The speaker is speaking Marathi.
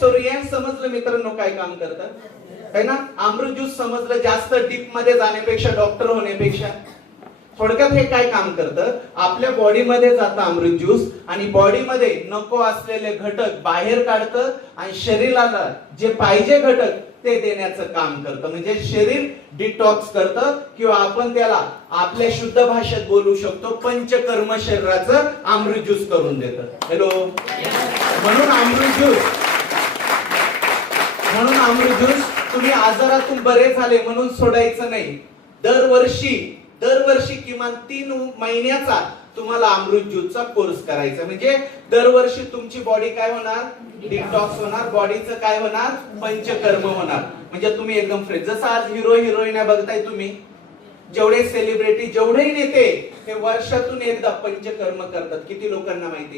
सो समजलं मित्रांनो काय काम करतात है ना? अमृत ज्यूस समजलं जास्त डीपमध्ये जाण्यापेक्षा डॉक्टर होण्यापेक्षा. थोडक्यात हे काय काम करतं? आपल्या बॉडीमध्ये जातं अमृत ज्यूस आणि बॉडीमध्ये नको असलेले घटक बाहेर काढतं आणि शरीराला जे पाहिजे घटक ते देण्याचं काम करतं. म्हणजे शरीर डिटॉक्स करतं किंवा आपण त्याला आपल्या शुद्ध भाषेत बोलू शकतो पंचकर्म शरीराचं अमृत ज्यूस करून देतं. हॅलो म्हणून अमृत ज्यूस म्हणून अमृत ज्यूस तुम्ही आजारातून बरे झाले म्हणून सोडायचं नाही. दरवर्षी दरवर्षी किमान तीन महिन्याचा तुम्हाला अमृत ज्यूसचा कोर्स करायचा. म्हणजे दरवर्षी तुमची बॉडी काय होणार? डिटॉक्स होणार. बॉडीचं काय होणार? पंचकर्म होणार. म्हणजे तुम्ही एकदम फ्रेश जसं आज हिरो हिरोईन बघताय तुम्ही. जेवढे सेलिब्रिटी जेवढे नेते हे वर्षातून एकदा पंचकर्म करतात. किती लोकांना माहिती